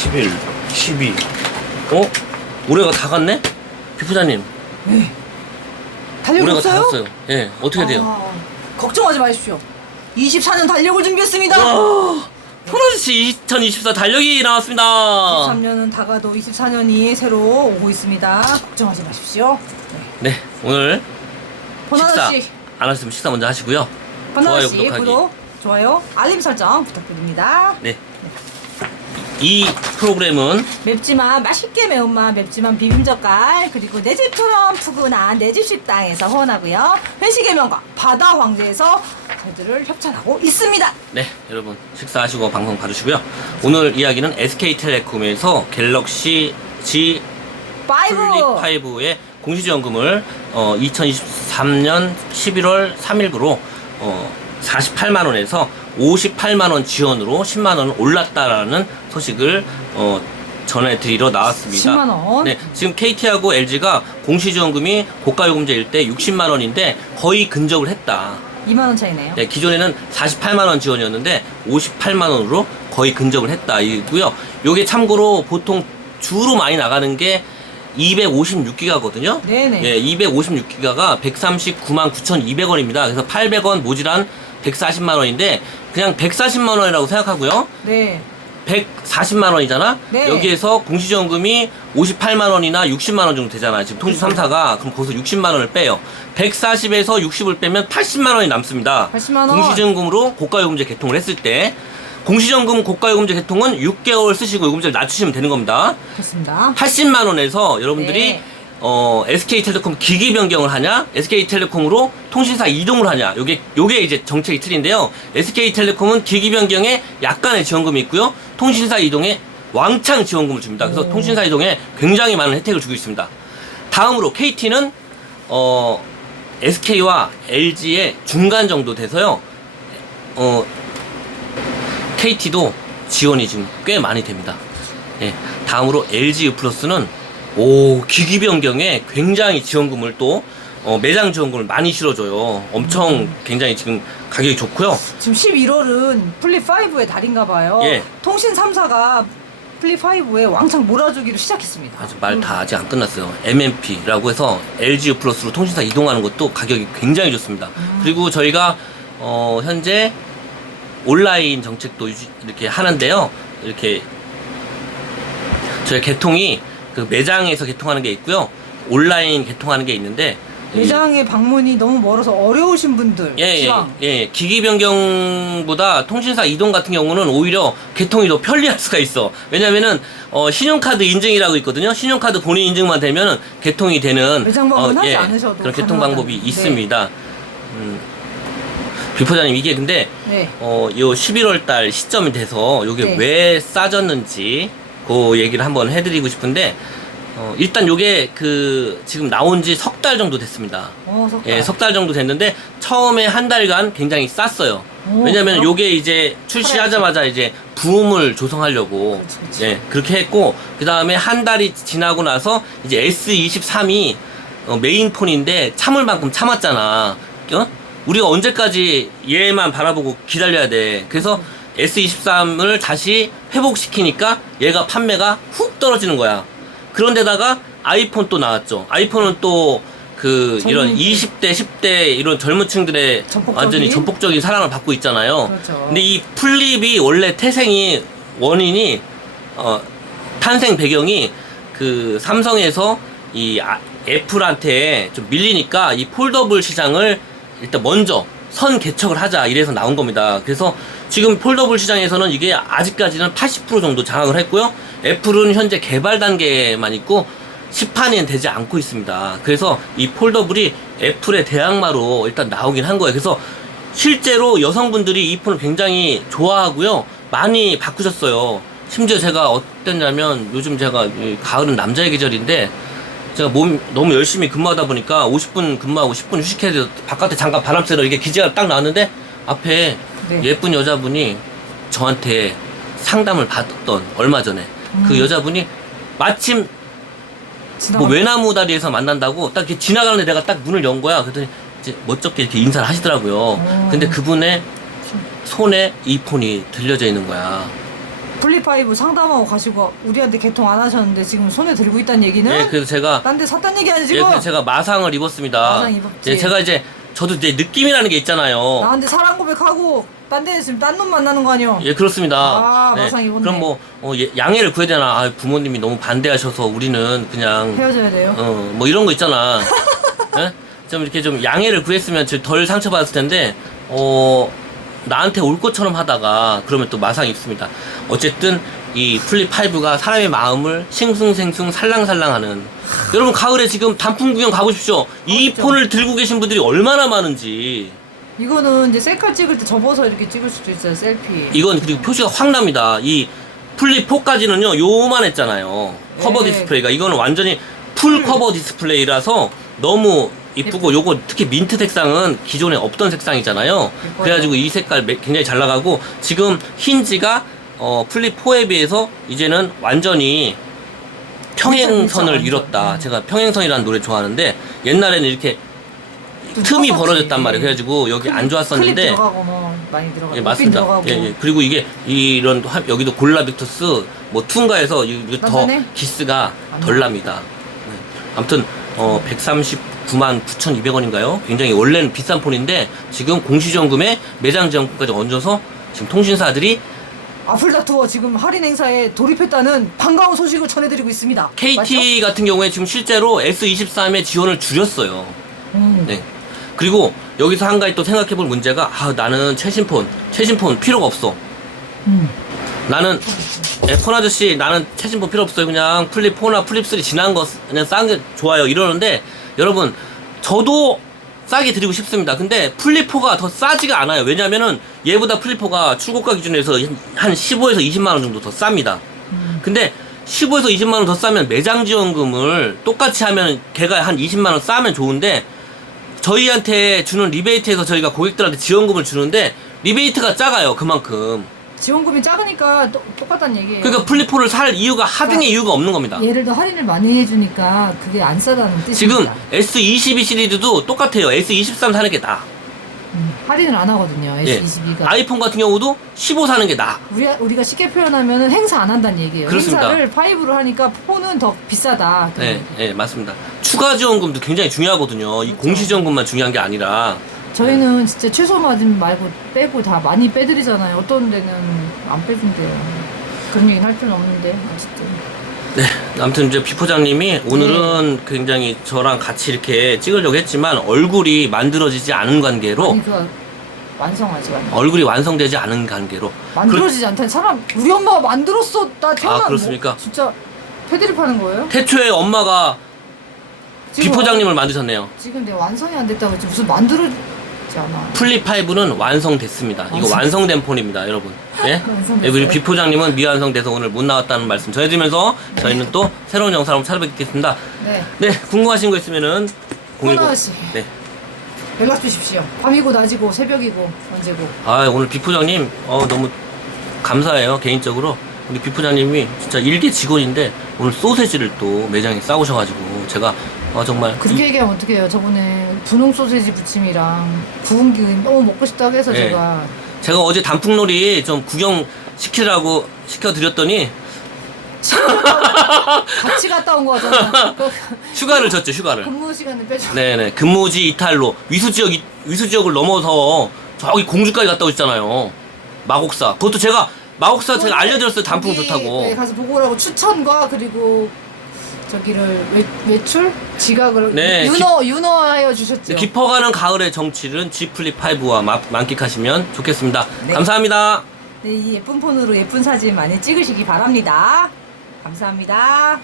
11, 12. 어? 올해가 다 갔네? 비프자님, 네. 달력 올해가? 다 갔어요. 예, 어떻게 돼요? 아, 걱정하지 마십시오. 24년 달력을 준비했습니다. 와, 포너지씨 2024 달력이 나왔습니다. 23년은 다가도 24년이 새로 오고 있습니다. 걱정하지 마십시오. 네. 네, 오늘 버나나 식사 씨, 안 하시면 식사 먼저 하시고요. 버나나 좋아요, 씨 구독하기. 구독, 좋아요, 알림 설정 부탁드립니다. 네. 이 프로그램은? 맵지만 맛있게 매운맛 맵지만 비빔젓갈 그리고 내 집처럼 푸근한 내 집 식당에서 후원하고요. 회식의 명가 바다 황제에서 저희들을 협찬하고 있습니다. 네, 여러분 식사하시고 방송 받으시고요. 오늘 이야기는 SK텔레콤에서 갤럭시 G 플립 파이브 5의 공시지원금을 어, 2023년 11월 3일부로 어, 48만 원에서 58만 원 지원으로 10만 원 올랐다라는 소식을 어, 전해드리러 나왔습니다. 10만 원? 네, 지금 KT하고 LG가 공시지원금이 고가요금제일 때 60만 원인데 거의 근접을 했다. 2만 원 차이네요 네, 기존에는 48만 원 지원이었는데 58만 원으로 거의 근접을 했다 이고요. 요게 참고로 보통 주로 많이 나가는 게 256기가거든요. 네네. 예, 256기가가 139만 9,200원입니다. 그래서 800원 모자란 140만 원인데 그냥 140만 원이라고 생각하고요. 네 140만 원이잖아. 네. 여기에서 공시지원금이 58만 원이나 60만 원 정도 되잖아. 지금 통신 3사가 그럼 거기서 60만 원을 빼요. 140에서 60을 빼면 80만 원이 남습니다. 80만 원. 공시지원금으로 고가요금제 개통을 했을 때 공시지원금 고가요금제 개통은 6개월 쓰시고 요금제를 낮추시면 되는 겁니다. 좋습니다 80만 원에서 여러분들이 네. 어, SK텔레콤 기기 변경을 하냐, SK텔레콤으로 통신사 이동을 하냐, 요게, 요게 이제 정책이 틀린데요. SK텔레콤은 기기 변경에 약간의 지원금이 있고요. 통신사 이동에 왕창 지원금을 줍니다. 그래서 오. 통신사 이동에 굉장히 많은 혜택을 주고 있습니다. 다음으로 KT는, 어, SK와 LG의 중간 정도 돼서요. 어, KT도 지원이 지금 꽤 많이 됩니다. 예, 다음으로 LG U 플러스는 오 기기 변경에 굉장히 지원금을 또 어, 매장 지원금을 많이 실어줘요. 엄청 굉장히 지금 가격이 좋고요. 지금 11월은 플립 5의 달인가 봐요 예. 통신 3사가 플립 5에 왕창 몰아주기로 시작했습니다 아직 말 다 아직 안 끝났어요. MMP라고 해서 LG U 플러스로 통신사 이동하는 것도 가격이 굉장히 좋습니다. 그리고 저희가 어, 현재 온라인 정책도 유지- 이렇게 하는데요. 이렇게 저희 개통이 그 매장에서 개통하는 게 있고요. 온라인 개통하는 게 있는데 이- 매장의 방문이 너무 멀어서 어려우신 분들 예, 예, 지방 예. 기기 변경보다 통신사 이동 같은 경우는 오히려 개통이 더 편리할 수가 있어. 왜냐면은, 어, 신용카드 인증이라고 있거든요. 신용카드 본인 인증만 되면은 개통이 되는. 매장 방문 어, 하지 예, 않으셔도 그런 개통 가능하다는. 방법이 네. 있습니다. 음, 비포자님, 이게 근데, 네. 어, 요 11월 달 시점이 돼서 요게 네. 왜 싸졌는지 그 얘기를 한번 해드리고 싶은데, 어, 일단 요게 그, 지금 나온 지 석 달 정도 됐습니다. 어, 석달. 예, 석 달 정도 됐는데 처음에 한 달간 굉장히 쌌어요. 오, 왜냐면 그럼? 요게 이제 출시하자마자 이제 부음을 조성하려고 그치, 그치. 예, 그렇게 했고 그다음에 한 달이 지나고 나서 이제 S23이 어, 메인 폰인데 참을 만큼 참았잖아. 어? 우리가 언제까지 얘만 바라보고 기다려야 돼. 그래서 S23을 다시 회복시키니까 얘가 판매가 훅 떨어지는 거야. 그런데다가 아이폰 또 나왔죠. 아이폰은 또 그 이런 젊은 20대, 10대 이런 젊은 층들의 전폭적인? 완전히 전폭적인 사랑을 받고 있잖아요. 그렇죠. 근데 이 플립이 원래 태생이 원인이 어 탄생 배경이 그 삼성에서 이 아- 애플한테 좀 밀리니까 이 폴더블 시장을 일단 먼저 선 개척을 하자 이래서 나온 겁니다. 그래서 지금 폴더블 시장에서는 이게 아직까지는 80% 정도 장악을 했고요. 애플은 현재 개발 단계만 있고 시판이 되지 않고 있습니다. 그래서 이 폴더블이 애플의 대항마로 일단 나오긴 한 거예요. 그래서 실제로 여성분들이 이 폰을 굉장히 좋아하고요. 많이 바꾸셨어요. 심지어 제가 어땠냐면 요즘 제가 이 가을은 남자의 계절인데 제가 몸 너무 열심히 근무하다 보니까 50분 근무하고 10분 휴식해야 돼서 바깥에 잠깐 바람 쐬러 이게 기지가 딱 나왔는데 앞에 네. 예쁜 여자분이 저한테 상담을 받았던 얼마 전에 그 음. 여자분이 마침 지나가- 뭐 외나무 다리에서 만난다고 딱 이렇게 지나가는데 내가 딱 문을 연 거야. 그랬더니 이제 멋쩍게 이렇게 인사를 하시더라고요. 오. 근데 그분의 손에 이 폰이 들려져 있는 거야. 플립5 상담하고 가시고 우리한테 개통 안 하셨는데 지금 손에 들고 있다는 얘기는 예, 그래서 제가 딴 데 샀다는 얘기 아니지 예, 지금? 그래서 제가 마상을 입었습니다. 마상 입었지. 예, 제가 이제 저도 이제 느낌이라는 게 있잖아요. 나한테 사랑 고백하고 딴 데는 지금 딴 놈 만나는 거 아니야? 예, 그렇습니다. 아, 예, 마상 입었네. 그럼 뭐 어, 예, 양해를 구해야 되나? 아, 부모님이 너무 반대하셔서 우리는 그냥 헤어져야 돼요. 어, 뭐 이런 거 있잖아. 예? 좀 이렇게 좀 양해를 구했으면 저덜 상처받았을 텐데, 어, 나한테 올 것처럼 하다가 그러면 또 마상 입습니다. 어쨌든 이 플립5가 사람의 마음을 싱숭생숭 살랑살랑 하는 여러분 가을에 지금 단풍 구경 가보십시오. 이 어렵죠. 폰을 들고 계신 분들이 얼마나 많은지 이거는 이제 셀카 찍을 때 접어서 이렇게 찍을 수도 있어요 셀피. 이건 그리고 표시가 확 납니다. 이 플립 4까지는요 요만 했잖아요. 커버 네. 디스플레이가 이거는 완전히 풀 커버 디스플레이라서 너무 이쁘고 요거 특히 민트 색상은 기존에 없던 색상이잖아요. 그래가지고 이 색깔 굉장히 잘 나가고 지금 흰지가 어, 플립 4에 비해서 이제는 완전히 평행선을 이뤘다. 제가 평행선이라는 노래 좋아하는데 옛날에는 이렇게 틈이 떴었지. 벌어졌단 말이에요. 그래가지고 여기 안 좋았었는데 뭐 많이 들어가고 예, 맞습니다. 들어가고 예, 예. 그리고 이게 이런 화- 여기도 골라빅토스 뭐 퉁가에서 이더 기스가 아, 덜 납니다. 네. 아무튼 어 130. 99,200원인가요? 굉장히 원래는 비싼 폰인데 지금 공시지원금에 매장지원금까지 얹어서 지금 통신사들이 아플닥터 지금 할인 행사에 돌입했다는 반가운 소식을 전해드리고 있습니다. KT 맞죠? 같은 경우에 지금 실제로 S23의 지원을 줄였어요. 음. 네. 그리고 여기서 한 가지 또 생각해 볼 문제가 아, 나는 최신폰, 최신폰 필요가 없어. 음. 나는 예, 폰 아저씨 나는 최신폰 필요 없어요. 그냥 플립 4나 플립 3 지난 거 그냥 싼 게 좋아요. 이러는데 여러분 저도 싸게 드리고 싶습니다. 근데 플립 4가 더 싸지가 않아요. 왜냐면은 얘보다 플립 4가 출고가 기준에서 한 15에서 20만 원 정도 더 쌉니다. 음. 근데 15에서 20만 원 더 싸면 매장 지원금을 똑같이 하면 걔가 한 20만 원 싸면 좋은데 저희한테 주는 리베이트에서 저희가 고객들한테 지원금을 주는데 리베이트가 작아요 그만큼 지원금이 작으니까 또, 똑같다는 얘기예요. 그러니까 플립4를 살 이유가 하등의 이유가 없는 겁니다. 얘를 더 할인을 많이 해주니까 그게 안 싸다는 지금 뜻입니다. S22 시리즈도 똑같아요. S23 사는 게 나아. 음, 할인을 안 하거든요. 예. S22가. 아이폰 같은 경우도 15 사는 게 나아. 우리, 우리가 쉽게 표현하면 행사 안 한다는 얘기예요. 그렇습니다. 행사를 5로 하니까 폰은 더 비싸다. 네, 예, 맞습니다. 추가 지원금도 굉장히 중요하거든요. 이 그렇죠. 공시 지원금만 중요한 게 아니라. 저희는 진짜 최소 마진 말고 빼고 다 많이 빼드리잖아요. 어떤 데는 안 빼준대요. 그런 얘기는 할 필요는 없는데 어쨌든. 네, 아무튼 이제 비포장님이 오늘은 네. 굉장히 저랑 같이 이렇게 찍으려고 했지만 얼굴이 만들어지지 않은 관계로 아니 그거 완성하지 완 얼굴이 완성되지 않은 관계로 만들어지지 않다니 사람 우리 엄마가 만들었어 나 태어난 아, 그렇습니까? 뭐, 진짜 패드립 하는 거예요? 태초에 엄마가 지금 비포장님을 만드셨네요. 지금 내가 완성이 안 됐다고 했지 무슨 만들어지지 않아 플립 5는 완성됐습니다. 이거 완성- 완성된 폰입니다, 여러분. 예? 완성됐어요. 예, 우리 비포장님은 미완성돼서 오늘 못 나왔다는 말씀 전해드리면서 저희는 또 새로운 영상으로 찾아뵙겠습니다. 네 네, 궁금하신 거 있으면은 010. 하나 씨 네. 연락 주십시오 밤이고 낮이고 새벽이고 언제고 아, 오늘 비포장님 어, 너무 감사해요, 개인적으로. 우리 비포장님이 진짜 일개 직원인데 오늘 소세지를 또 매장에 싸우셔가지고 제가 어, 정말 그렇게 얘기하면 어떡해요 저번에 분홍 소세지 부침이랑 구운 기름 너무 먹고 싶다고 해서 네. 제가. 제가 어제 단풍놀이 좀 구경 시키라고 시켜드렸더니 같이 갔다 온 거잖아 그 휴가를 줬죠, 휴가를. 근무 시간을 빼줘 네네 근무지 이탈로 위수 지역 이- 위수 지역을 넘어서 저기 공주까지 갔다 오셨잖아요. 마곡사. 그것도 제가 마곡사 제가 알려드렸어요 단풍 거기, 좋다고. 네, 가서 보고 오라고 추천과 그리고 저기를 외, 외출 지각을 네, 윤호 윤호하여 주셨죠. 깊어가는 가을의 정취는 G 플립 5와 만끽하시면 좋겠습니다 네. 감사합니다 네, 이 예쁜 폰으로 예쁜 사진 많이 찍으시기 바랍니다. 감사합니다.